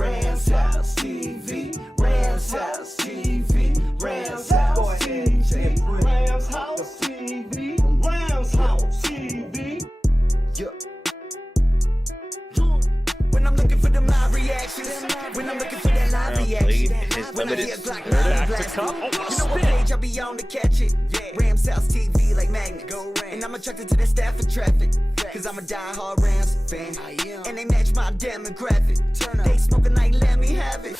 Rams House TV, Rams House TV, Rams House TV, Rams House TV, Rams House TV. Yeah. When I'm looking for them live reactions, when I'm looking for that live reaction, when I hear Glock back to cup, you know what page I be on to catch it. Rams House TV like magnets, and I'm attracted to that Stafford traffic, cause I'm a die-hard Rams fan, and they match my demographic. They smoking like let me have it.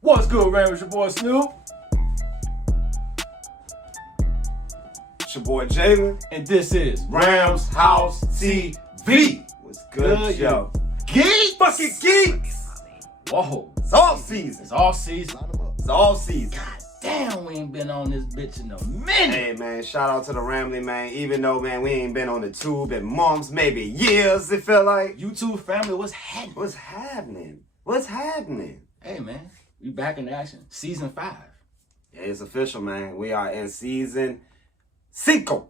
What's good, Rams? It's your boy Snoop. It's your boy Jalen. And this is Rams House TV. What's good, yo? Geeks! Fucking geeks! Whoa. It's all season. It's all season. It's all season. Damn, we ain't been on this bitch in a minute. Hey, man, shout out to the Ramley, man. Even though, man, we ain't been on the tube in months, maybe years, it feel like. YouTube family, what's happening? What's happening? What's happening? Hey, man, we back in action. Season 5. Yeah, it's official, man. We are in season 5.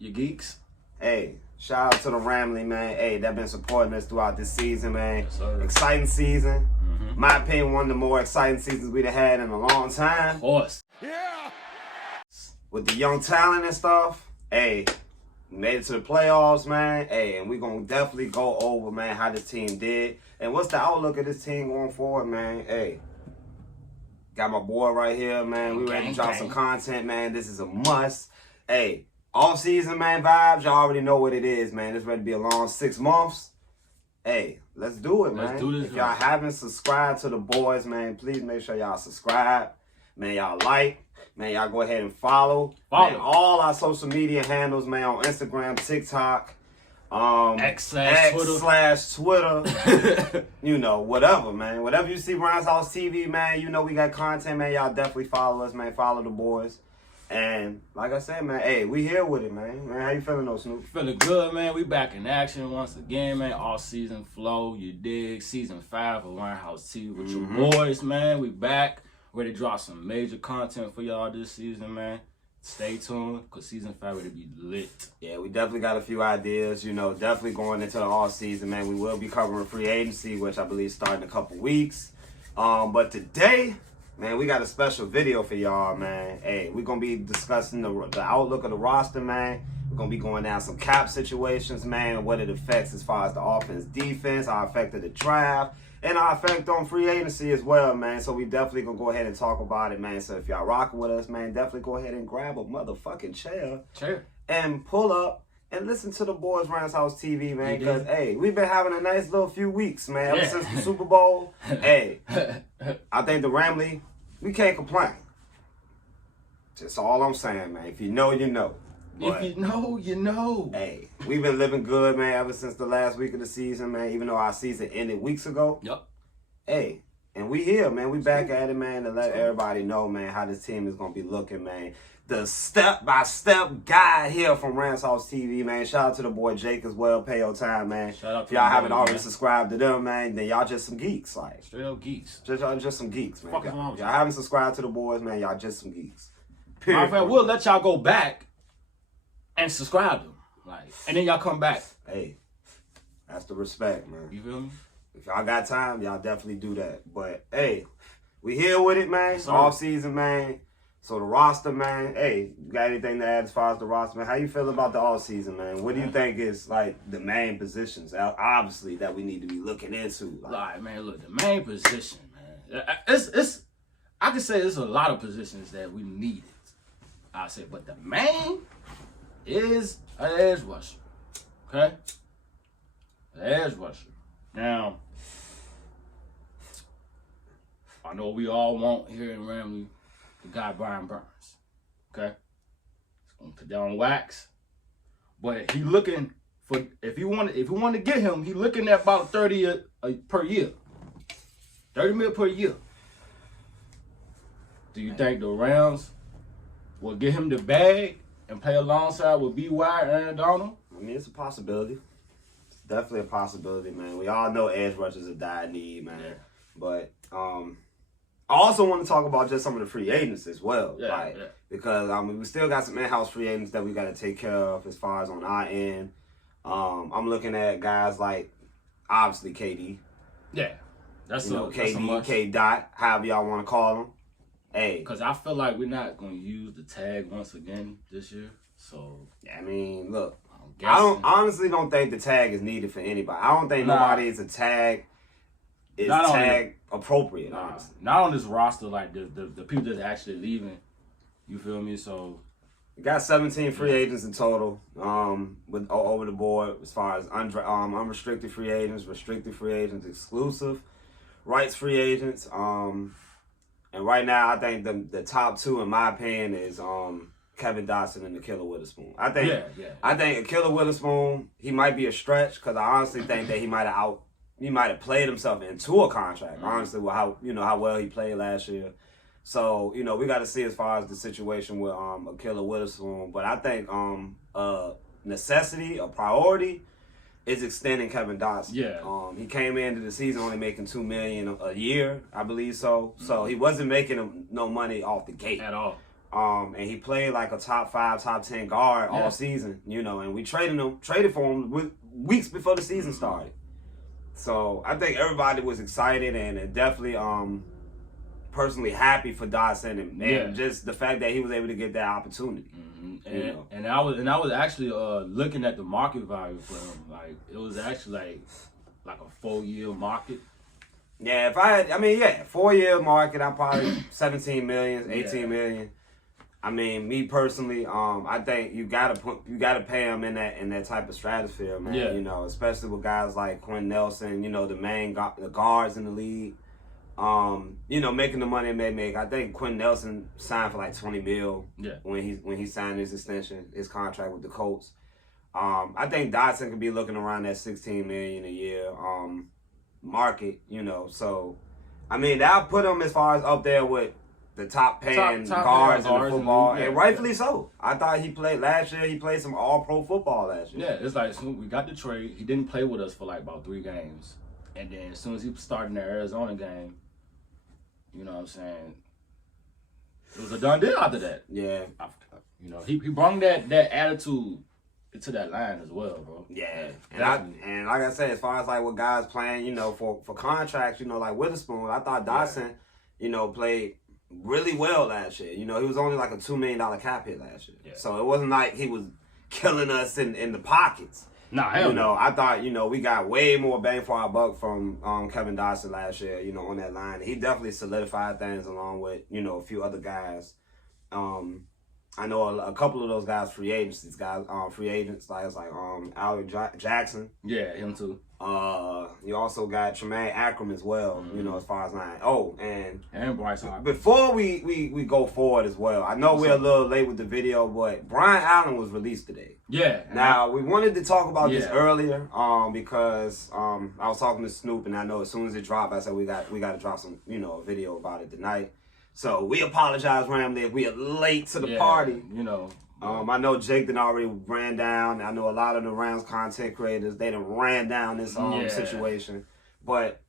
You geeks? Hey, shout out to the Ramley, man. Hey, they've been supporting us throughout this season, man. Yes, sir. Exciting season. My opinion, one of the more exciting seasons we've had in a long time. Of course. Yeah. With the young talent and stuff. Hey, we made it to the playoffs, man. Hey, and we're going to definitely go over, man, how this team did. And what's the outlook of this team going forward, man? Hey, got my boy right here, man. We ready to drop some content, man. This is a must. Hey, off-season, man, vibes. Y'all already know what it is, man. It's ready to be a long 6 months. Hey, let's do it, man. Let's do this. If y'all haven't subscribed to the boys, man, please make sure y'all subscribe. Man, y'all like. Man, y'all go ahead and follow. Man, all our social media handles, man, on Instagram, TikTok, X/Twitter. You know, whatever, man. Whatever you see Rams House TV, man, you know we got content, man. Y'all definitely follow us, man. Follow the boys. And like I said, man, hey, we here with it, man. Man, how you feeling though, Snoop? Feeling good, man. We back in action once again, man. All season flow, you dig. Season 5 of Rams House TV with your boys, man. We back. Ready to drop some major content for y'all this season, man. Stay tuned, because season 5 ready to be lit. Yeah, we definitely got a few ideas, you know, definitely going into the off season, man. We will be covering free agency, which I believe starting in a couple weeks. But today, man, we got a special video for y'all, man. Hey, we're going to be discussing the outlook of the roster, man. We're going to be going down some cap situations, man, what it affects as far as the offense, defense, how it affected the draft, and our effect on free agency as well, man. So we definitely going to go ahead and talk about it, man. So if y'all rocking with us, man, definitely go ahead and grab a motherfucking chair and pull up and listen to the boys Rams House TV, man, because, hey, we've been having a nice little few weeks, man, ever since the Super Bowl. Hey, I think the Ramley, we can't complain. Just all I'm saying, man. If you know, you know. But, if you know, you know. Hey, we've been living good, man, ever since the last week of the season, man, even though our season ended weeks ago. Yep. Hey, and we here, man. We back at it, man, to let everybody know, man, how this team is going to be looking, man. The step-by-step guide here from Rams House TV, man. Shout out to the boy Jake as well. Pay your time, man. Shout out to if y'all haven't boys, already man. subscribed to them, man, then y'all just some geeks. Like, Straight up geeks. Just some geeks, man. Fuck is wrong with y'all haven't subscribed to the boys, man, y'all just some geeks. Matter of fact, we'll let y'all go back and subscribe to them. Like, and then y'all come back. Hey, that's the respect, man. You feel me? If y'all got time, y'all definitely do that. But, hey, we here with it, man. Off season, man. So the roster, man. Hey, you got anything to add as far as the roster, man? How you feel about the off season, man? What do you think is, like, the main positions, obviously, that we need to be looking into? Like, man, look, the main position, man. It's I could say there's a lot of positions that we needed. I say, but the main is an edge rusher. Okay? An edge rusher. Now, I know we all want here in Ramley the guy Brian Burns. Okay? He's gonna put down wax. But he looking for, if you want to get him, he looking at about 30 per year. 30 mil per year. Do you think the Rams will get him the bag and play alongside with B.Y. and Aaron Donald? I mean, it's a possibility. It's definitely a possibility, man. We all know edge rushers are dire need, man. Yeah. But I also want to talk about just some of the free agents as well. Because, I mean, we still got some in-house free agents that we got to take care of as far as on our end. I'm looking at guys like obviously KD. Yeah, that's KD, K Dot, however y'all want to call him. Hey, because I feel like we're not gonna use the tag once again this year. So I mean, look, I honestly don't think the tag is needed for anybody. I don't think nobody is a tag. Is tag appropriate? Honestly, not on this roster. Like the people that's actually leaving. You feel me? So. We got 17 free agents in total, with over the board as far as unrestricted free agents, restricted free agents, exclusive rights free agents. And right now, I think the top two, in my opinion, is Kevin Dotson and Akilla Witherspoon. I think Akilla Witherspoon, he might be a stretch because I honestly think that he might have played himself into a contract. Honestly, with how well he played last year. So, we got to see as far as the situation with Akilla Witherspoon. But I think necessity, a priority, is extending Kevin Dotson. Yeah. He came into the season only making $2 million a year, I believe so. So he wasn't making no money off the gate. At all. And he played like a top 5, top 10 guard all season, and we traded for him weeks before the season started. So I think everybody was excited and definitely personally happy for Dotson and just the fact that he was able to get that opportunity. And I was actually looking at the market value for him. Like it was actually like a 4-year market. Yeah, 4-year market. I'm probably 17 million, 18 million. I mean, me personally, I think you gotta pay him in that type of stratosphere, man. Yeah. Especially with guys like Quinn Nelson, the guards in the league. Making the money they make. I think Quinn Nelson signed for like $20 million when he signed his extension, his contract with the Colts. I think Dotson could be looking around that $16 million a year market. So I mean that'll put him as far as up there with the top paying guards in the football, and rightfully so. I thought he played last year. He played some All-Pro football last year. Yeah, it's like we got the trade. He didn't play with us for like about 3 games, and then as soon as he started in the Arizona game. You know what I'm saying? It was a done deal after that. Yeah. He brought that attitude to that line as well, bro. Yeah. And like I said, as far as like what guys playing, for contracts, like Witherspoon, I thought Dotson, played really well last year. He was only like a $2 million cap hit last year. Yeah. So it wasn't like he was killing us in the pockets. Nah, hell no. I thought, we got way more bang for our buck from Kevin Dotson last year, on that line. He definitely solidified things along with, a few other guys. I know a couple of those guys free agents. These guys free agents, like Alec Jackson. Yeah, him too. You also got Tremaine Akram as well, as far as line. Oh, and Bryce Harper. Before we go forward as well, I know we're a little late with the video, but Brian Allen was released today. Yeah. Now, we wanted to talk about this earlier because I was talking to Snoop, and I know as soon as it dropped, I said we got to drop some, a video about it tonight. So we apologize, Ramley, if we are late to the party. I know Jake done already ran down. I know a lot of the Rams content creators, they done ran down this situation. But,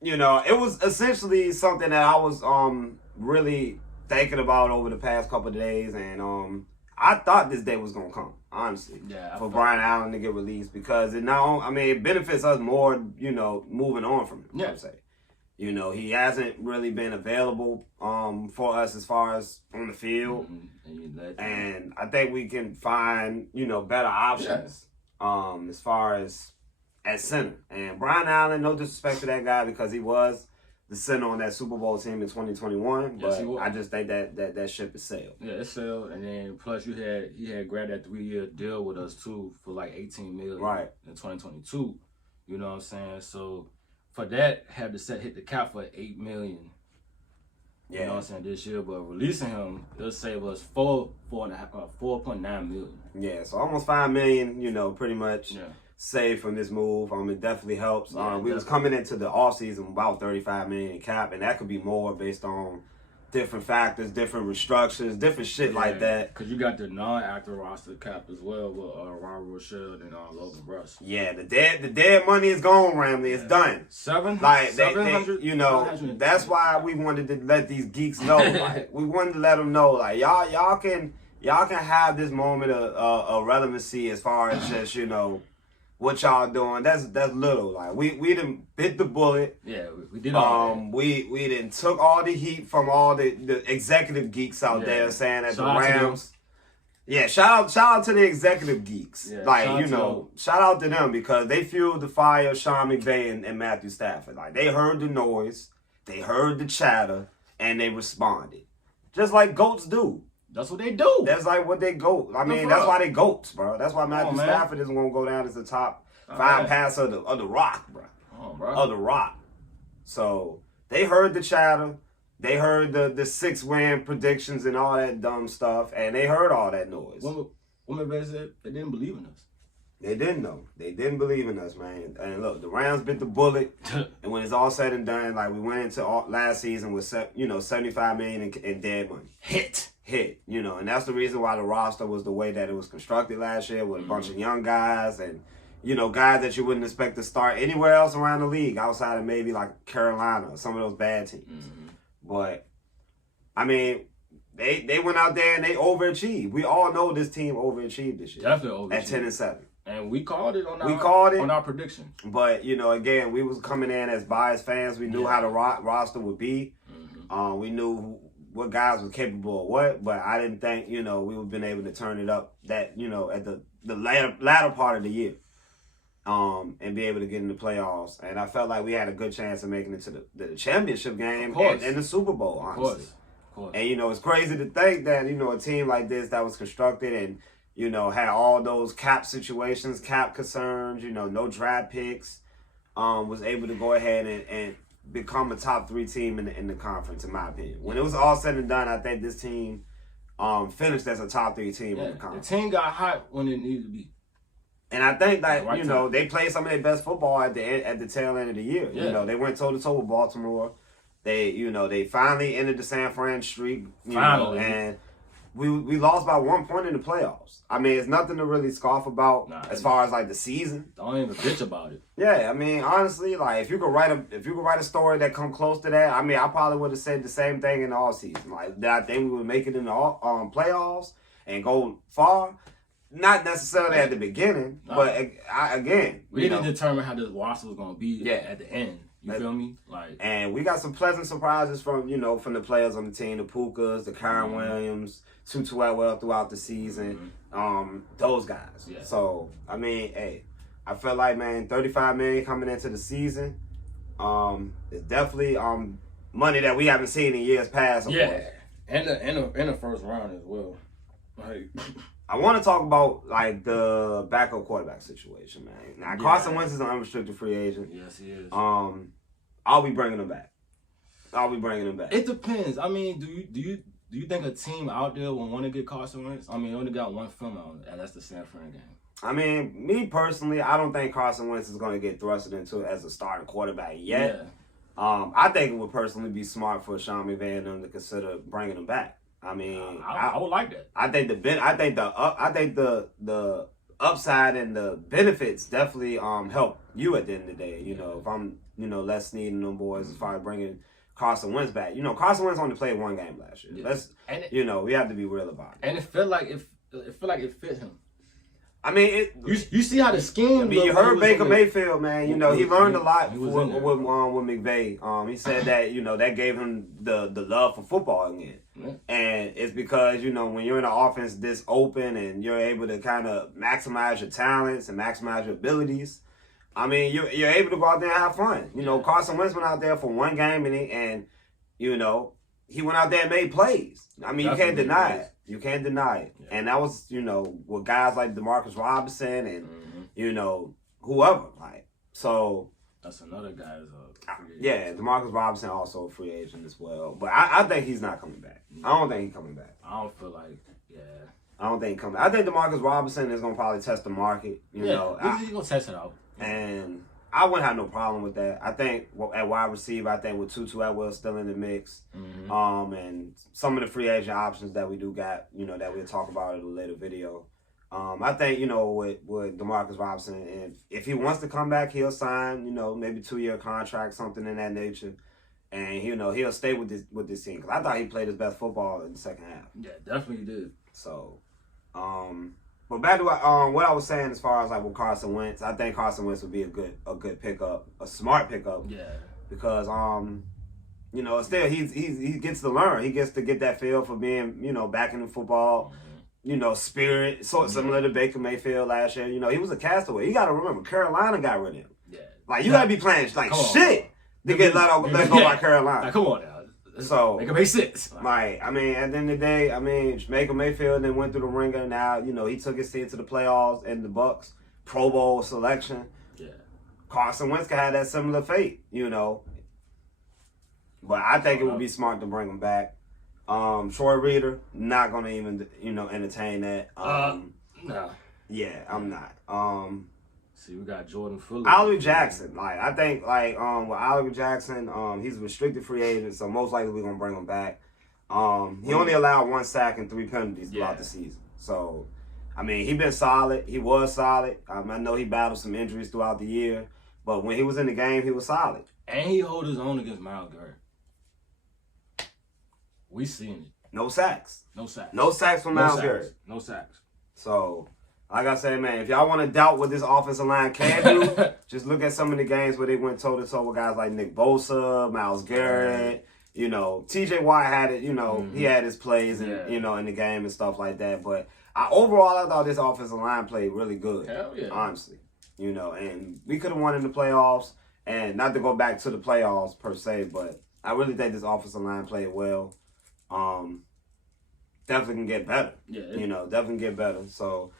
it was essentially something that I was really thinking about over the past couple of days. And I thought this day was going to come, honestly, for Brian Allen to get released. Because it benefits us more, moving on from it, I would say. He hasn't really been available for us as far as on the field. And I think we can find, better options as far as at center. And Brian Allen, no disrespect to that guy because he was the center on that Super Bowl team in 2021. But I just think that ship is sailed. Yeah, it's sailed. And then plus he had grabbed that 3-year deal with us too for like $18 million in 2022. You know what I'm saying? So for that, had to hit the cap for $8 million. You know what I'm saying, this year, but releasing him, it'll save us $4.9 million. Yeah, so almost $5 million, pretty much saved from this move. It definitely helps. We was coming into the offseason about $35 million in cap, and that could be more based on different factors, different restructures, different shit like that. Because you got the non-active roster cap as well with Ron Rochelle and Logan Bruss. Yeah, the dead money is gone, Ramley. It's done. 700. That's why we wanted to let these geeks know. We wanted to let them know, y'all can have this moment of relevancy as far as just what y'all doing. That's little. Like we done bit the bullet. Yeah, we did all that. We done took all the heat from all the executive geeks out there saying that the Rams. Yeah, shout out to the executive geeks. Yeah, like, shout out to them because they fueled the fire of Sean McVay and Matthew Stafford. Like, they heard the noise, they heard the chatter, and they responded. Just like GOATs do. That's what they do. That's like what they GOAT. I mean, that's why they GOATs, bro. That's why Matthew Stafford isn't going to go down as the top 5 passer of the Rock, bro. Oh, bro. Of the Rock. So, they heard the chatter. They heard the 6-win predictions and all that dumb stuff, and they heard all that noise. What McVay said, they didn't believe in us. They didn't know. They didn't believe in us, man. And look, the Rams bit the bullet, and when it's all said and done, like we went into last season with $75 million in dead money. Hit, and that's the reason why the roster was the way that it was constructed last year with a bunch of young guys and guys that you wouldn't expect to start anywhere else around the league outside of maybe like Carolina or some of those bad teams. But, I mean, they went out there and they overachieved. We all know this team overachieved this year. Definitely overachieved. At 10-7. And we called it on our prediction. But, again, we was coming in as biased fans. We knew how the roster would be. We knew what guys were capable of what. But I didn't think, we would have been able to turn it up at the latter part of the year. And be able to get in the playoffs. And I felt like we had a good chance of making it to the championship game and the Super Bowl, honestly. Of course. And, it's crazy to think that, a team like this that was constructed and, had all those cap situations, cap concerns, no draft picks, was able to go ahead and become a top 3 team in the conference, in my opinion. When it was all said and done, I think this team finished as a top 3 team in the conference. The team got hot when it needed to be. And I think that, they played some of their best football at the tail end of the year. Yeah. They went toe-to-toe with Baltimore. They finally ended the San Fran streak. And we lost by 1 point in the playoffs. I mean, it's nothing to really scoff about as far as, like, the season. Don't even bitch about it. Yeah, I mean, honestly, like, if you could write a story that come close to that, I mean, I probably would have said the same thing in the offseason. Like, that I think we would make it in the playoffs and go far. Not necessarily at the beginning, but again, we didn't determine how this roster was going to be at the end. You feel me? And we got some pleasant surprises from the players on the team, the Pukas, the Kyron Williams, Tutu Atwell throughout the season, those guys. Yeah. So I mean, hey, I felt like, man, $35 million coming into the season, it's definitely money that we haven't seen in years past. And the first round as well. I want to talk about, like, the backup quarterback situation, man. Now, Carson Wentz is an unrestricted free agent. Yes, he is. I'll be bringing him back. It depends. I mean, do you think a team out there will want to get Carson Wentz? I mean, he only got one film out, and that's the San Fran game. I mean, me personally, I don't think Carson Wentz is going to get thrusted into it as a starting quarterback yet. Yeah. I think it would personally be smart for Sean McVay and them to consider bringing him back. I mean, I would like that. I think the upside and the benefits definitely help you at the end of the day. If I'm Les Snead and them boys as far as bringing Carson Wentz back. Carson Wentz only played 1 game last year. Yeah. We have to be real about it. And it felt like it fit him. I mean, you see how the scheme. I mean, you heard Baker Mayfield, man. He learned a lot with McVay. He said that that gave him the love for football again, and it's because when you're in an offense this open and you're able to kind of maximize your talents and maximize your abilities. I mean, you're able to go out there and have fun. Carson Wentz went out there for 1 game and he went out there and made plays. I mean, you can't deny it. You can't deny it. Yeah. And that was, with guys like DeMarcus Robinson and, whoever. So. That's another guy who's a free agent. Yeah, DeMarcus Robinson also a free agent as well. But I think he's not coming back. I don't think he's coming back. I don't feel like, I don't think he's coming back. I think DeMarcus Robinson is going to probably test the market. He's going to test it out. And I wouldn't have no problem with that. I think at wide receiver, with Tutu Atwell still in the mix, and some of the free agent options that we do got, that we'll talk about in a later video. I think, with DeMarcus Robinson, and if he wants to come back, he'll sign, maybe 2-year contract, something in that nature, and he'll stay with this team. Because I thought he played his best football in the second half. Yeah, definitely did. So, But back to what I was saying as far as like with Carson Wentz, I think Carson Wentz would be a good pickup, a smart pickup. Yeah. Because you know, still he gets to learn. He gets to get that feel for being, you know, back in the football, you know, spirit. Sort of similar to Baker Mayfield last year. You know, he was a castaway. You got to remember, Carolina got rid of him. Yeah. Like you got to be playing like shit to get let go by Carolina. Like, come on now. So make it make sense. Like, I mean, at the end of the day, I mean, Baker Mayfield then went through the ringer. Now, you know, he took his team to the playoffs and the Bucks Pro Bowl selection. Yeah. Carson Wentz could have that similar fate, you know. But I think it would be smart to bring him back. Troy Reader, not gonna even, you know, entertain that. No. Yeah, I'm not. See, we got Jordan Fuller. Oliver Jackson, like I think, like with Oliver Jackson, he's a restricted free agent, so most likely we're gonna bring him back. He only allowed 1 sack and 3 penalties throughout the season. So, I mean, he been solid. He was solid. I know he battled some injuries throughout the year, but when he was in the game, he was solid. And he hold his own against Myles Garrett. We seen it. No sacks. No sacks. No sacks from Myles Garrett. No sacks. So, like I said, man, if y'all want to doubt what this offensive line can do, just look at some of the games where they went toe-to-toe with guys like Nick Bosa, Myles Garrett. You know, T.J. Watt had it, you know, he had his plays, and you know, in the game and stuff like that. But overall, I thought this offensive line played really good. Hell yeah. Honestly. You know, and we could have won in the playoffs. And not to go back to the playoffs per se, but I really think this offensive line played well. Definitely can get better. Yeah. You know, definitely get better. So,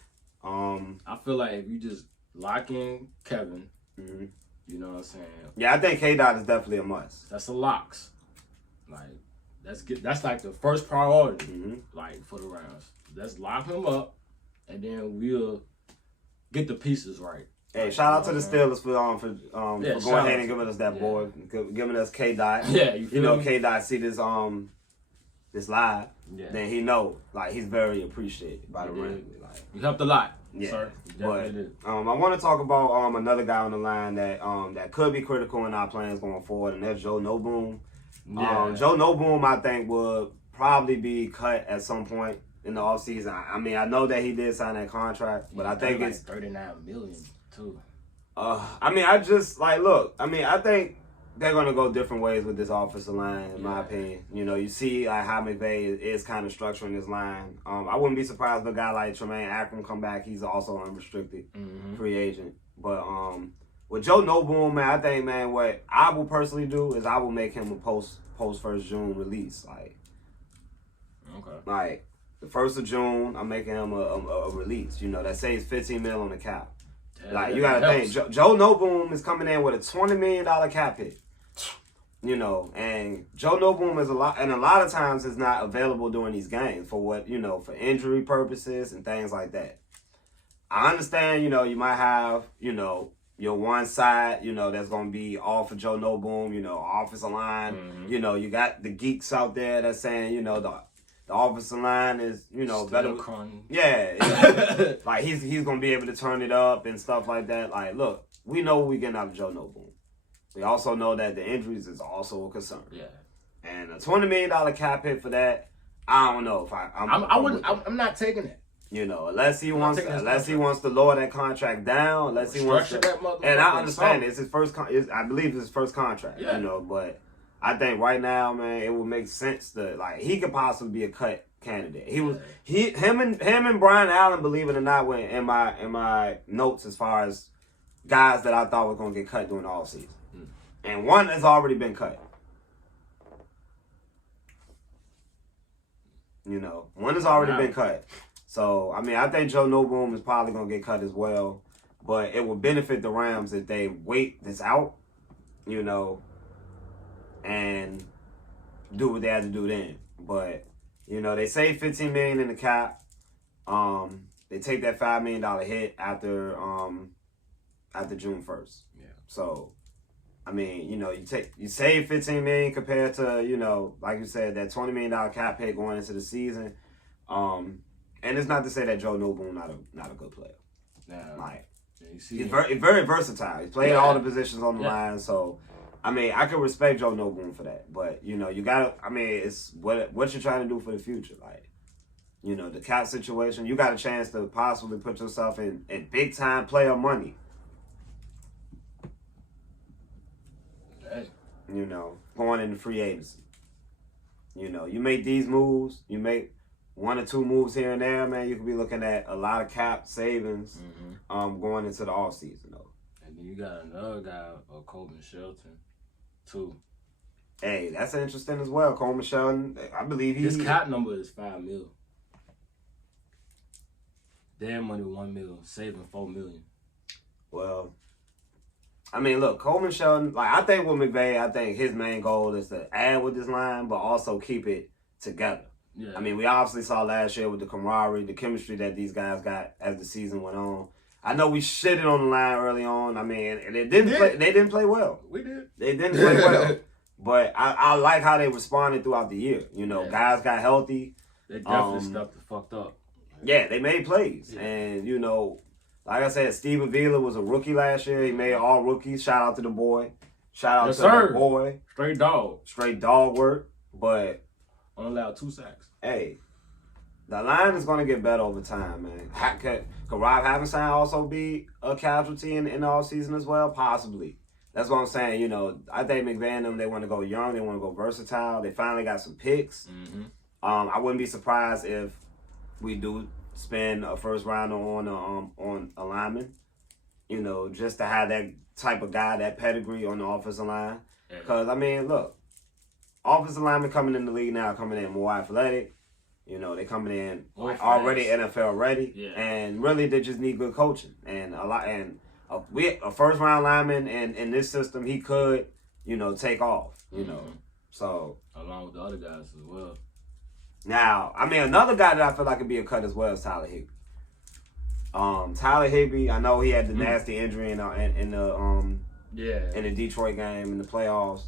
I feel like if you just lock in Kevin, you know what I'm saying? Yeah, I think K-Dot is definitely a must. That's the locks. Like, that's like the first priority, like, for the Rams. Let's lock him up, and then we'll get the pieces right. Hey, shout out to the Steelers for going ahead and giving us that boy, giving us K-Dot. Yeah, you know, K-Dot see this this live, then he know, like, he's very appreciated by the Rams. Like, you helped a lot, yeah. Sir. But I want to talk about another guy on the line that could be critical in our plans going forward, and that's Joe Noboom. Yeah. Joe Noboom, I think, would probably be cut at some point in the offseason. I mean, I know that he did sign that contract, but I think it's $39 million too. I mean, I just look. I mean, I think they're gonna go different ways with this offensive line, in my opinion. You know, you see like how McVay is kind of structuring this line. I wouldn't be surprised if a guy like Tremaine Akron come back. He's also an unrestricted free agent. But with Joe Noboom, man, I think, man, what I will personally do is I will make him a post 1st June release. Like the 1st of June, I'm making him a release. You know, that saves $15 million on the cap. Like, you gotta think, Joe Noboom is coming in with a $20 million cap hit. You know, and Joe Noboom is a lot of times is not available during these games for for injury purposes and things like that. I understand, you know, you might have, you know, your one side, you know, that's gonna be all for Joe Noboom, you know, offensive line. You know, you got the geeks out there that's saying, you know, the offensive line is, you know, still better. Yeah. Like, he's going to be able to turn it up and stuff like that. Like, look, we know what we're getting out of Joe Noboom. We also know that the injuries is also a concern. Yeah. And a $20 million cap hit for that, I don't know if I'm not taking it. You know, unless he wants to lower that contract down, unless he wants to. And I understand it's his first. I believe it's his first contract. Yeah. You know, but I think right now, man, it would make sense to he could possibly be a cut candidate. Him and Brian Allen, believe it or not, went in my notes as far as guys that I thought were gonna get cut during the offseason. And one has already been cut. You know, one has already been cut. So, I mean, I think Joe Noboom is probably going to get cut as well. But it would benefit the Rams if they wait this out, you know, and do what they have to do then. But, you know, they save $15 million in the cap. They take that $5 million hit after June 1st. Yeah. So, I mean, you know, you save $15 million compared to, you know, like you said, that $20 million cap hit going into the season. And it's not to say that Joe Noboom not a good player. Yeah. He's very versatile. He's played all the positions on the line. So, I mean, I can respect Joe Noboom for that. But, you know, you got to, I mean, it's what you're trying to do for the future. Like, you know, the cap situation, you got a chance to possibly put yourself in big time player money. Hey. You know, going into free agency. You know, you make these moves, you make 1 or 2 moves here and there, man, you could be looking at a lot of cap savings going into the offseason, though. And then you got another guy, Coleman Shelton, too. Hey, that's interesting as well. Coleman Shelton, I believe his cap number is $5 million. Their money $1 million, saving $4 million. Well, I mean, look, Coleman Shelton, like, I think with McVay, I think his main goal is to add with this line, but also keep it together. Yeah. I mean, we obviously saw last year with the camaraderie, the chemistry that these guys got as the season went on. I know we shitted on the line early on. I mean, and they didn't play well. We did. They didn't play well. But I like how they responded throughout the year. You know, guys got healthy. They definitely stuck the fucked up. Yeah, they made plays. Yeah. And, you know, like I said, Steve Avila was a rookie last year. He made all rookies. Shout out to the boy. Shout out to the boy. Straight dog. Straight dog work. But only allowed 2 sacks. Hey, the line is going to get better over time, man. Could Rob Havenstein also be a casualty in the offseason as well? Possibly. That's what I'm saying. You know, I think McVay and them, they want to go young. They want to go versatile. They finally got some picks. I wouldn't be surprised if we do spend a first rounder on a lineman. You know, just to have that type of guy, that pedigree on the offensive line. Because, I mean, look. Offensive linemen coming in the league now, coming in more athletic. You know, they coming in already NFL ready. Yeah. And really, they just need good coaching. And a first round lineman in this system, he could, you know, take off. You know, so along with the other guys as well. Now, I mean, another guy that I feel like could be a cut as well is Tyler Higbee. Tyler Higbee, I know he had the nasty injury in the Detroit game in the playoffs.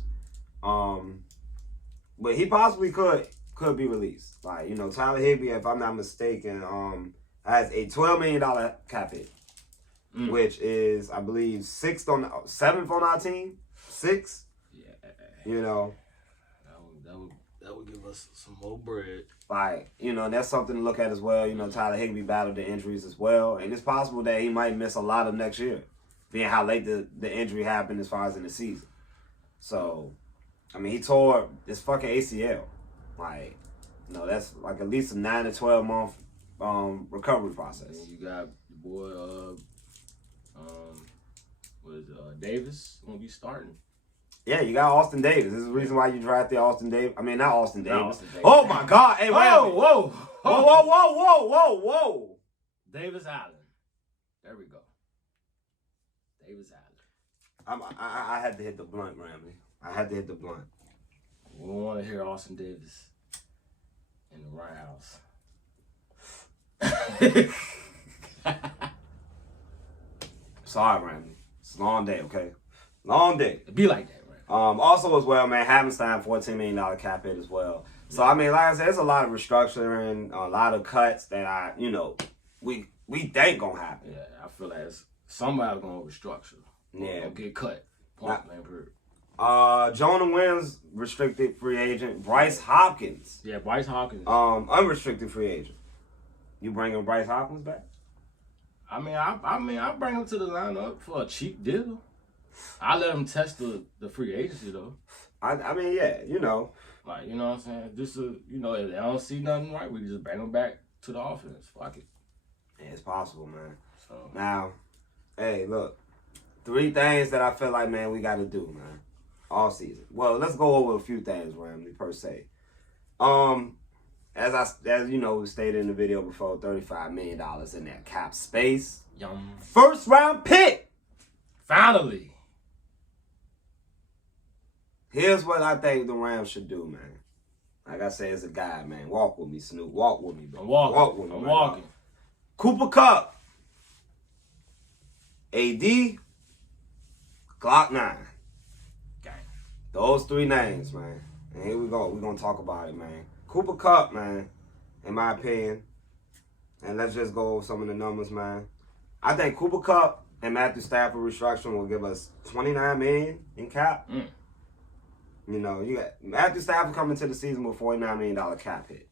But he possibly could be released. Like, you know, Tyler Higbee, if I'm not mistaken, has a $12 million cap hit, which is, I believe, 7th on our team. 6th. Yeah. You know. That would give us some more bread. Like, you know, that's something to look at as well. You know, Tyler Higbee battled the injuries as well. And it's possible that he might miss a lot of next year, being how late the injury happened as far as in the season. So, I mean, he tore this fucking ACL. Like, you know, that's like at least a 9 to 12 month recovery process. And you got your boy, Davis gonna be starting. Yeah, you got Austin Davis. This is the reason why you drafted Austin Davis. I mean, not Austin Davis. Oh my God! Hey, whoa! Davis Allen. There we go. Davis Allen. I had to hit the blunt, Ramley. I had to hit the blunt. We don't want to hear Austin Davis in the right house. Sorry, Ramley. It's a long day, okay? Long day. It be like that, right? Also, as well, man, Havenstein, $14 million cap hit as well. So, I mean, like I said, there's a lot of restructuring, a lot of cuts that we think gonna happen. Yeah, I feel like somebody's gonna restructure. Yeah. Gonna get cut. Point blank period. Jonah Williams, restricted free agent. Bryce Hopkins. Yeah, Bryce Hopkins. Unrestricted free agent. You bringing Bryce Hopkins back? I bring him to the lineup for a cheap deal. I let him test the free agency though. I mean, yeah, you know. Like, you know what I'm saying? Just if they don't see nothing right, we just bring him back to the offense. Fuck it. Yeah, it's possible, man. So now, hey, look. 3 things that I feel like, man, we got to do, man. All season. Well, let's go over a few things, Ramley, per se. As you know, we stated in the video before, $35 million in that cap space. Yum. First round pick. Finally. Here's what I think the Rams should do, man. Like I say, as a guy, man, walk with me, Snoop. Walk with me, bro. I'm walking. Walk with me. I'm walking. Cooper Kupp. AD. Glock 9. Gang. Those 3 names, man. And here we go. We're going to talk about it, man. Cooper Kupp, man, in my opinion. And let's just go over some of the numbers, man. I think Cooper Kupp and Matthew Stafford restructuring will give us $29 million in cap. You know, you got Matthew Stafford coming to the season with $49 million cap hit.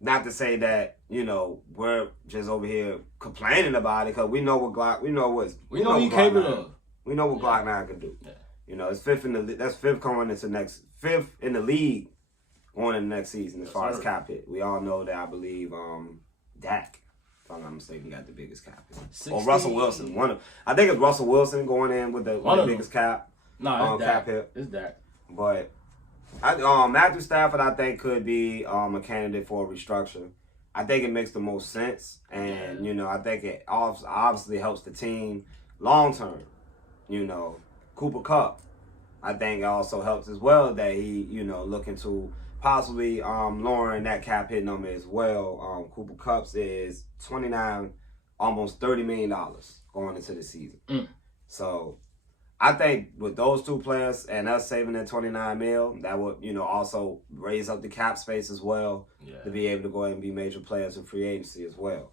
Not to say that, you know, we're just over here complaining about it, because we know what Glock, we know what he's capable of. We know what Glock 9 can do. Yeah. You know, it's fifth in the league going into next season as far as cap hit. We all know that, I believe, Dak, if I'm not mistaken, got the biggest cap hit. 60. Or Russell Wilson. I think it's Russell Wilson going in with the biggest cap. No, it's cap hit. It's Dak. But Matthew Stafford, I think, could be a candidate for a restructure. I think it makes the most sense, and you know, I think it obviously helps the team long term. You know, Cooper Kupp, I think also helps as well, that he, you know, looking to possibly lowering that cap hit number as well. Cooper Kupp's is 29, almost $30 million going into the season. So I think with those two players and us saving that 29 mil, that would, you know, also raise up the cap space as well, to be able to go ahead and be major players in free agency as well.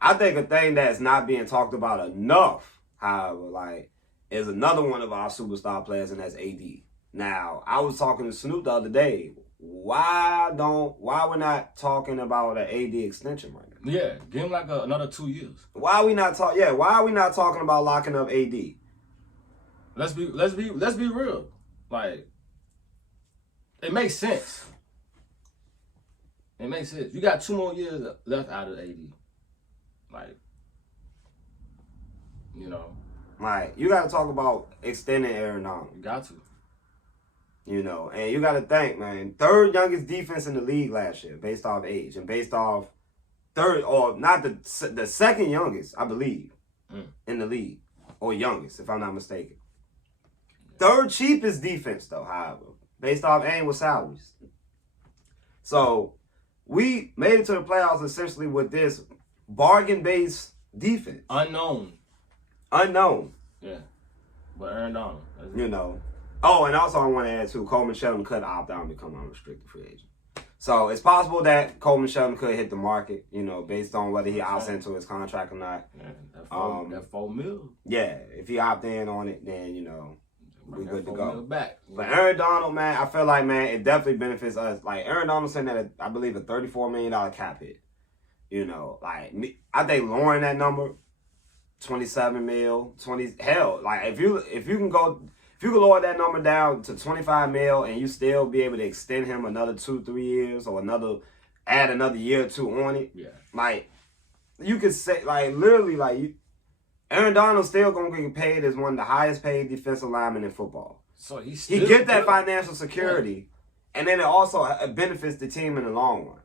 I think a thing that's not being talked about enough, however, like, is another one of our superstar players, and that's AD. Now, I was talking to Snoop the other day. Why we're not talking about an AD extension right now? Yeah, give him like another 2 years. Why are we not talking about locking up AD? Let's be real. Like, it makes sense. It makes sense. You got 2 more years left out of AD. Like, you know. Like, you got to talk about extending Aaron Donald. You got to. You know, and you got to think, man, third youngest defense in the league last year, based off age, and based off the second youngest, I believe, in the league, or youngest, if I'm not mistaken. Third cheapest defense, though, however, based off annual salaries. So, we made it to the playoffs essentially with this bargain-based defense. Unknown. Yeah. But Aaron Donald. You know. Oh, and also I want to add, too, Coleman Shelton could opt out and become an unrestricted free agent. So, it's possible that Coleman Shelton could hit the market, you know, based on whether he opts into his contract or not. Yeah, that $4 million. Yeah, if he opt in on it, then, you know, we're good to go. Back. But Aaron Donald, man, I feel like, man, it definitely benefits us. Like, Aaron Donald sitting at, I believe, a $34 million cap hit. You know, like, I think lowering that number, 27 mil, 20, hell, like, if you can lower that number down to 25 mil and you still be able to extend him another 2-3 years, or add another year or two on it, like, you could say, like, literally, like, Aaron Donald's still going to get paid as one of the highest paid defensive linemen in football. So he get that financial security, and then it also benefits the team in the long run.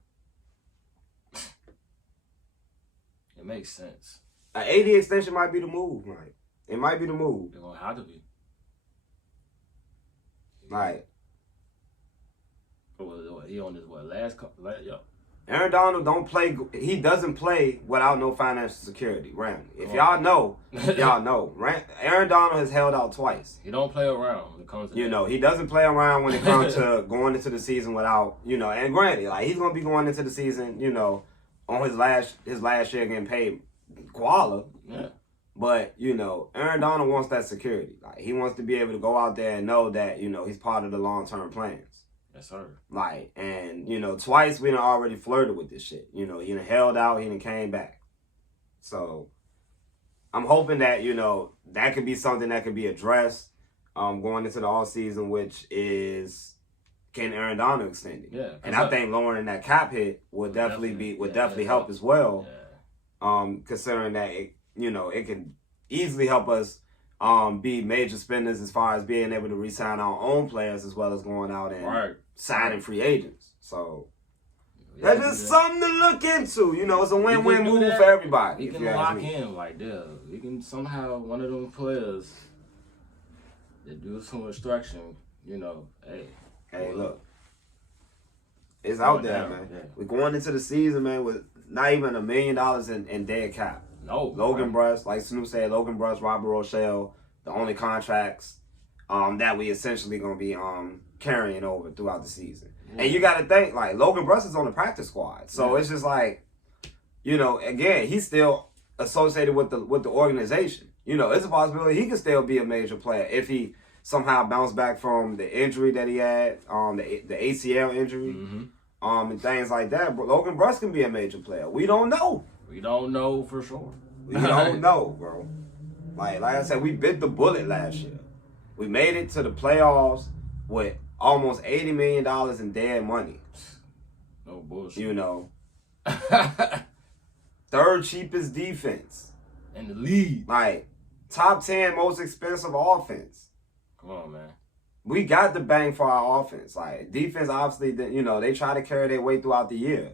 It makes sense. An AD extension might be the move, right? It might be the move. It's going to have to be. Right. He on his last Aaron Donald he doesn't play without no financial security, Randy. If y'all know, y'all know. Aaron Donald has held out twice. He don't play around when it comes to You know, he doesn't play around when it comes to going into the season without, you know, and granted, like, he's going to be going into the season, you know, on his last year getting paid koala. Yeah. But, you know, Aaron Donald wants that security. Like, he wants to be able to go out there and know that, you know, he's part of the long-term plans. Yes, sir. Like, and, you know, twice we done already flirted with this shit. You know, he done held out, he done came back. So, I'm hoping that, you know, that could be something that could be addressed going into the offseason, which is, can Aaron Donald extend it? Yeah. And I think lowering that cap hit would definitely help as well. Yeah. Considering that it, you know, it can easily help us be major spenders as far as being able to re-sign our own players, as well as going out and signing free agents. So that's just something to look into. You know, it's a win-win move for everybody. You can lock in like that. You can somehow, one of them players that do some restriction, you know, hey, look. It's out there, man. Yeah. We're going into the season, man, with not even $1 million in dead cap. No. Logan Bruss, like Snoop said, Logan Bruss, Robert Rochelle, the only contracts that we essentially going to be carrying over throughout the season. Yeah. And you got to think, like, Logan Bruss is on the practice squad. So it's just like, you know, again, he's still associated with the organization. You know, it's a possibility he can still be a major player if he somehow bounced back from the injury that he had, the ACL injury. and things like that. But Logan Bruss can be a major player. We don't know. We don't know for sure. We don't know, bro. Like I said, we bit the bullet last year. We made it to the playoffs with almost $80 million in dead money. No bullshit. You know. Third cheapest defense. In the league. Like, top 10 most expensive offense. Come on, man. We got the bang for our offense. Like, defense, obviously, you know, they try to carry their way throughout the year.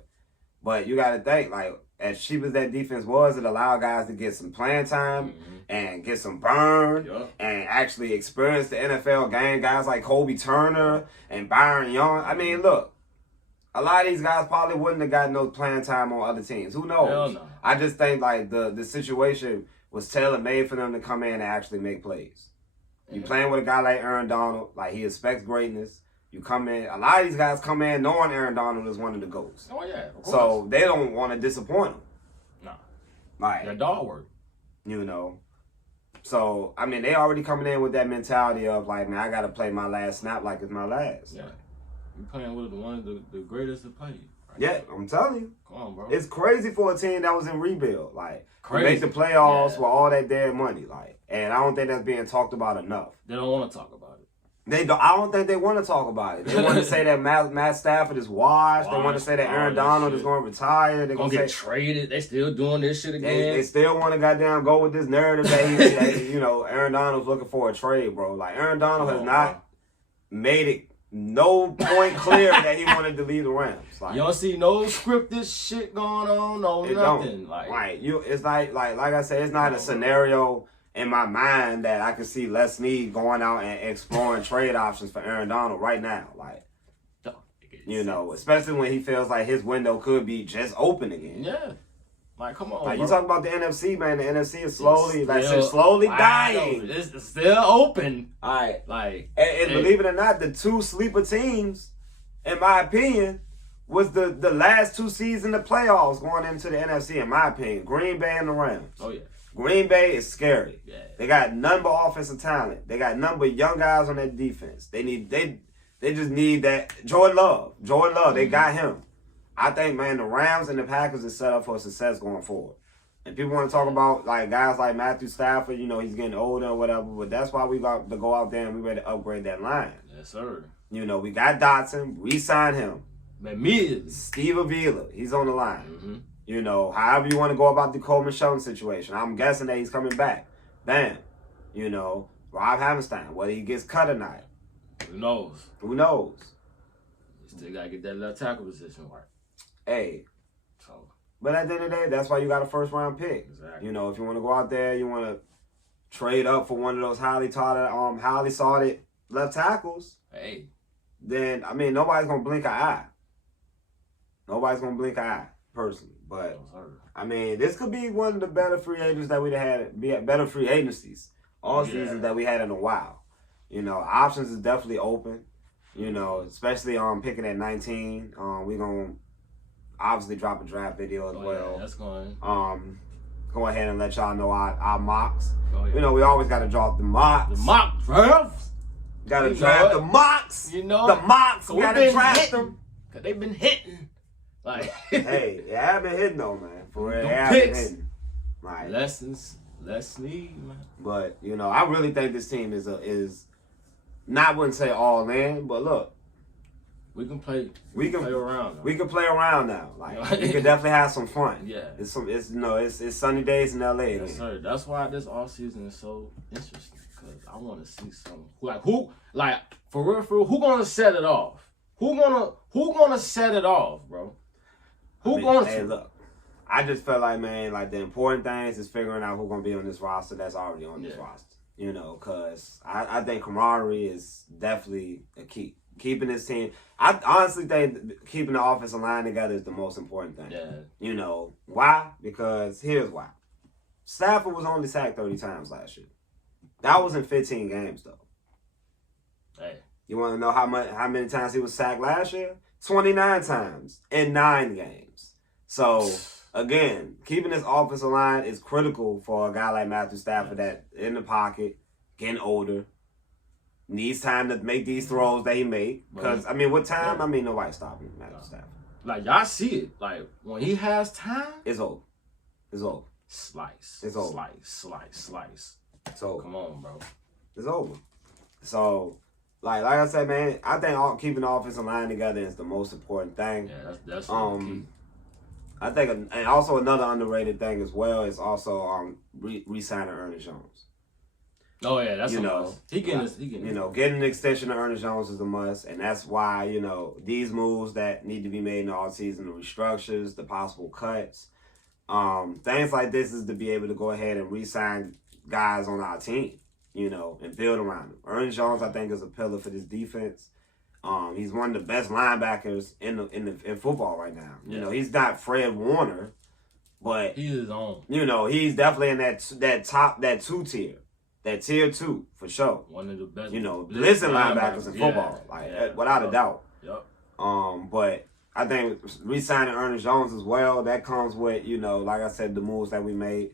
But you got to think, like, as cheap as that defense was, it allowed guys to get some playing time and get some burn and actually experience the NFL game. Guys like Kobe Turner and Byron Young. I mean, look, a lot of these guys probably wouldn't have got no playing time on other teams. Who knows? Hell no. I just think, like, the situation was tailor-made for them to come in and actually make plays. You playing with a guy like Aaron Donald, like, he expects greatness. You come in, a lot of these guys come in knowing Aaron Donald is one of the GOATs. Oh, yeah. Of course. So they don't want to disappoint him. Nah. Like, Their dog work. You know. So, I mean, they already coming in with that mentality of, like, man, I got to play my last snap like it's my last. Yeah. You playing with one of the greatest to play. Right? Yeah, I'm telling you. Come on, bro. It's crazy for a team that was in rebuild. Like, crazy. Make the playoffs with all that dead money. Like, and I don't think that's being talked about enough. They don't want to talk about it. I don't think they want to talk about it. They want to say that Matt Stafford is washed. They want to say that Aaron Donald is going to retire. They're going to get traded. They still doing this shit again. They still want to goddamn go with this narrative that you know, Aaron Donald's looking for a trade, bro. Like, Aaron Donald has not made it no point clear that he wanted to leave the Rams. Like, you don't see no scripted shit going on, no nothing. Don't. Like, right. It's like I said, it's not a scenario in my mind that I can see Les Snead going out and exploring trade options for Aaron Donald right now. Like, you know, especially when he feels like his window could be just open again. Yeah. Like, come on, like, bro. you talk about the NFC, man. The NFC is slowly, slowly dying. It's still open. All right. Like, and believe it or not, the two sleeper teams, in my opinion, was the last two seeds in the playoffs going into the NFC, in my opinion. Green Bay and the Rams. Oh, yeah. Green Bay is scary. Yeah. They got none but offensive talent. They got none but young guys on that defense. They just need that. Jordan Love, they got him. I think, man, the Rams and the Packers is set up for success going forward. And people want to talk about, like, guys like Matthew Stafford, you know, he's getting older or whatever, but that's why we got to go out there and we ready to upgrade that line. Yes, sir. You know, we got Dotson, re-signed him. Immediately. Steve Avila, he's on the line. Mm-hmm. You know, however you want to go about the Coleman Shelton situation. I'm guessing that he's coming back. Bam. You know, Rob Hammerstein, whether he gets cut or not. Who knows? Who knows? You still got to get that left tackle position right. Hey. So. But at the end of the day, that's why you got a first round pick. Exactly. You know, if you want to go out there, you want to trade up for one of those highly sought left tackles. Hey. Then, I mean, nobody's going to blink an eye. Nobody's going to blink an eye, personally. But, I mean, this could be one of the better free agents that we'd have had, better free agencies all seasons that we had in a while. You know, options is definitely open, you know, especially picking at 19. We're going to obviously drop a draft video as well. Yeah, that's going. Go ahead and let y'all know our mocks. Oh, yeah. You know, we always got to drop the mocks. The mock drafts. Got to draft the mocks. You know, the mocks. We got to draft them. Because they've been hitting. Like, hey, it have been hitting though, man. For real, it have been hitting. Right. Lessons, less need, man. But you know, I really think this team is not, wouldn't say all in, but look, we can play. We can play around. Though. We can play around now. Like we can definitely have some fun. Yeah. It's sunny days in LA. Yes, sir. That's why this offseason is so interesting, because I want to see some who for real, who gonna set it off? Who gonna set it off, bro? Hey, look, I just felt like, man, like the important things is figuring out who's going to be on this roster that's already on this roster. You know, because I think camaraderie is definitely a key. Keeping this team, I honestly think keeping the offensive line together is the most important thing. Yeah. You know, why? Because here's why. Stafford was only sacked 30 times last year. That was in 15 games, though. Hey. You want to know how many times he was sacked last year? 29 times in 9 games. So, again, keeping this offensive line is critical for a guy like Matthew Stafford that in the pocket, getting older, needs time to make these throws that he made. Because, I mean, with time, I mean, nobody's stopping Matthew Stafford. Like, y'all see it. Like, when he has time, it's over. It's over. Slice. It's over. Slice. So come on, bro. It's over. So, like I said, man, I think keeping the offensive line together is the most important thing. Yeah, that's key. I think, and also another underrated thing as well is also re-signing Ernest Jones. Oh yeah, that's a must. He getting getting an extension of Ernest Jones is a must, and that's why these moves that need to be made in the offseason, the restructures, the possible cuts, things like this is to be able to go ahead and re-sign guys on our team, and build around them. Ernest Jones, I think, is a pillar for this defense. He's one of the best linebackers in football right now. Yeah. He's not Fred Warner, but he's his own. He's definitely in that 2 tier. That tier 2 for sure. One of the best, blitzing linebackers in football, without a doubt. Yep. But I think re-signing Ernest Jones as well, that comes with like I said, the moves that we made.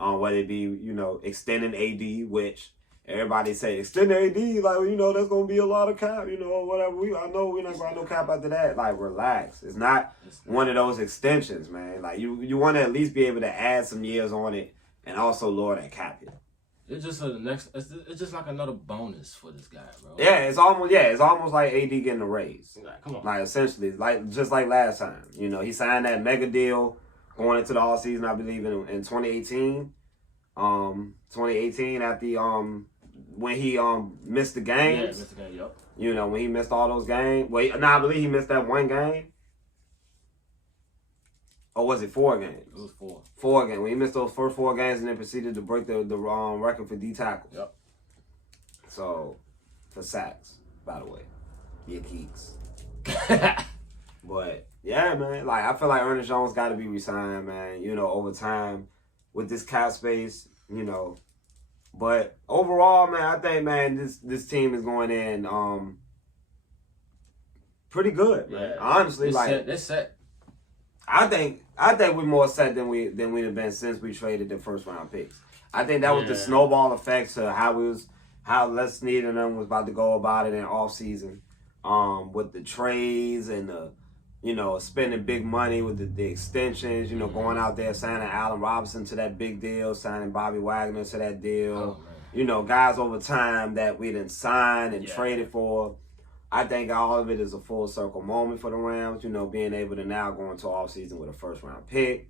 Whether it be extending AD, which everybody say extending AD, that's gonna be a lot of cap, whatever. I know we're not gonna have no cap after that. Like, relax. It's not one of those extensions, man. Like, you want to at least be able to add some years on it and also lower that cap hit. It's just it's just like another bonus for this guy, bro. Yeah, it's almost like AD getting a raise. Like, come on. Like, essentially, just like last time. He signed that mega deal going into the offseason, I believe, in 2018. 2018 after when he missed the games. Yeah, missed the game, yep. When he missed all those games. I believe he missed that one game. Or was it 4 games? It was 4. 4 games. When he missed those first 4 games and then proceeded to break the record for D tackles. Yep. So, for sacks, by the way. Your keeks. But, yeah, man. Like, I feel like Ernest Jones got to be re-signed, man. Over time with this cap space, But overall, man, I think, man, this team is going in pretty good, man. Yeah. Honestly, they're set. I think we're more set than we've been since we traded the first round picks. I think that was the snowball effect to how Les Snead and them was about to go about it in offseason, with the trades and the spending big money with the extensions, going out there signing Allen Robinson to that big deal, signing Bobby Wagner to that deal. Guys over time that we didn't sign and traded for. I think all of it is a full circle moment for the Rams, being able to now go into offseason with a first round pick.